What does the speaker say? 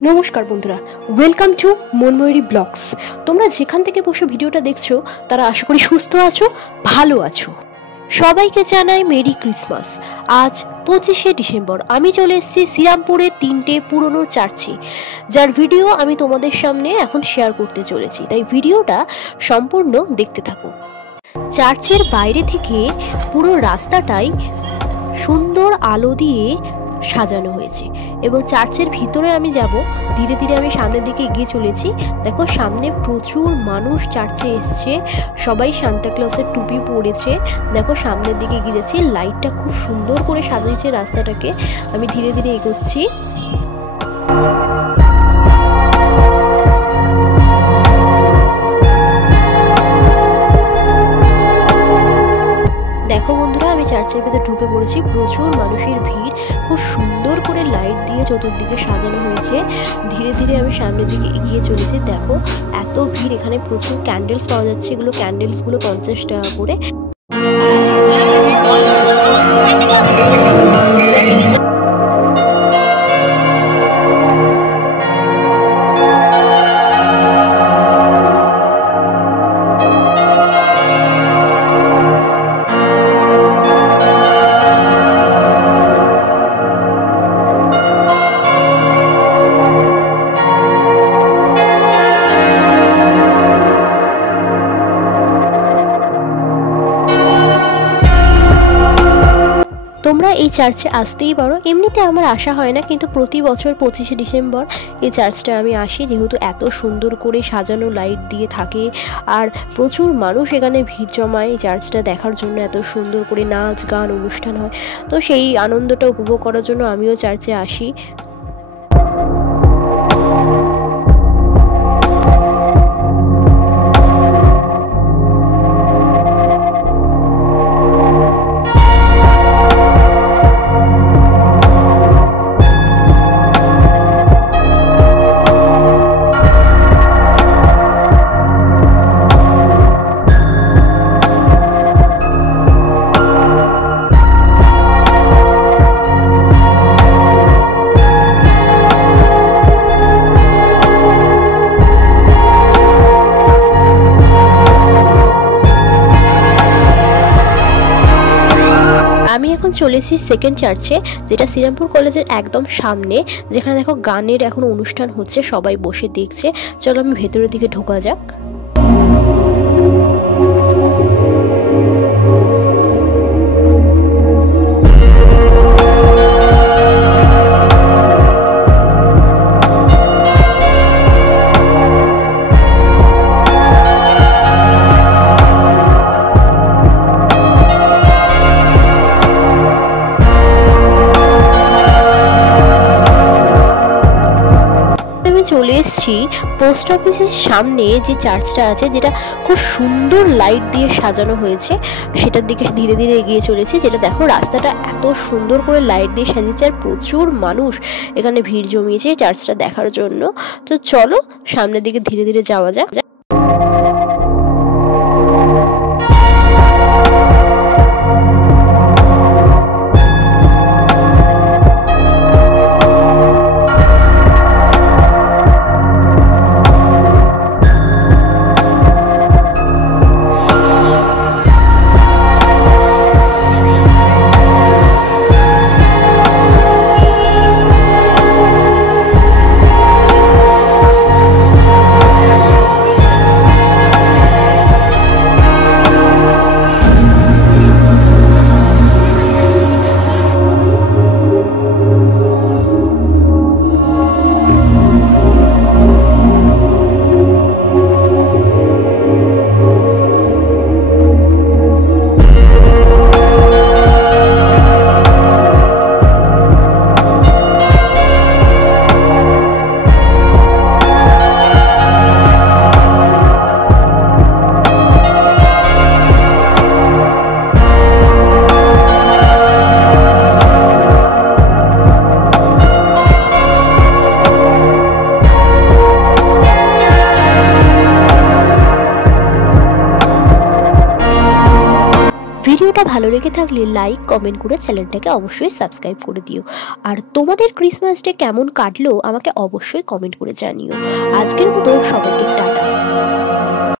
নমস্কার বন্ধুরা, welcome to মনময়ূরী blogs. তোমরা যেখান থেকে বসে ভিডিওটা দেখছো তারা আশা করি সুস্থ আছো, ভালো আছো। সবাইকে জানাই মেরি ক্রিসমাস। আজ 25শে ডিসেম্বর আমি চলে এসেছি শ্রীরামপুরের 3টে পুরনো চার্চে, যার ভিডিও আমি তোমাদের সামনে এখন শেয়ার করতে চলেছি, তাই ভিডিওটা সম্পূর্ণ দেখতে থাকো। চার্চের বাইরে থেকে পুরো রাস্তাটাই সুন্দর আলো দিয়ে সাজানো হয়েছে এবং চার্চের ভিতরে আমি যাব। ধীরে ধীরে আমি সামনের দিকে এগিয়ে চলেছি। দেখো সামনে প্রচুর মানুষ চার্চে এসছে, সবাই সান্তা ক্লজের টুপি পরেছে। দেখো সামনের দিকে এগিয়ে যাচ্ছি, লাইটটা খুব সুন্দর করে সাজিয়েছে রাস্তাটাকে। আমি ধীরে ধীরে এগোচ্ছি। দেখো বন্ধুরা, আমি চার্চের ভেতরে ঢুকে পড়েছি। প্রচুর মানুষের ভিড়, খুব সুন্দর করে লাইট দিয়ে চতুর্দিকে সাজানো হয়েছে। ধীরে ধীরে আমি সামনের দিকে এগিয়ে চলেছি। দেখো এত ভিড়, এখানে প্রচুর ক্যান্ডেলস পাওয়া যাচ্ছে। এগুলো ক্যান্ডেলসগুলো 50 টাকা করে। তোমরা এই চার্চে আসতেই পারো, এমনিতে আমার আসা হয় না, কিন্তু প্রতি বছর 25শে ডিসেম্বর এই চার্চটা আমি আসি, যেহেতু এত সুন্দর করে সাজানো লাইট দিয়ে থাকে আর প্রচুর মানুষ এখানে ভিড় জমায় এই চার্চটা দেখার জন্য। এত সুন্দর করে নাচ গান অনুষ্ঠান হয়, তো সেই আনন্দটা উপভোগ করার জন্য আমিও চার্চে আসি। আমি এখন চলেছি সেকেন্ড চার্চে, যেটা শ্রীরামপুর কলেজের একদম সামনে, যেখানে দেখো গানের এখন অনুষ্ঠান হচ্ছে, সবাই বসে দেখছে। চলো আমি ভেতরের দিকে ঢোকা যাক। চলে এসেছি পোস্ট অফিসের সামনে যে চার্চটা আছে, যেটা খুব সুন্দর লাইট দিয়ে সাজানো হয়েছে, সেটার দিকে ধীরে ধীরে এগিয়ে চলেছি। যেটা দেখো রাস্তাটা এত সুন্দর করে লাইট দিয়ে সাজিয়েছে আর প্রচুর মানুষ এখানে ভিড় জমিয়েছে চার্চটা দেখার জন্য। তো চলো সামনের দিকে ধীরে ধীরে যাওয়া যাক। ভিডিওটা ভালো লেগে থাকলে লাইক কমেন্ট করে চ্যানেলটাকে অবশ্যই সাবস্ক্রাইব করে দিও। আর তোমাদের ক্রিসমাস ডে কেমন কাটলো আমাকে অবশ্যই কমেন্ট করে জানিও। আজকের মতো সবাইকে টাটা।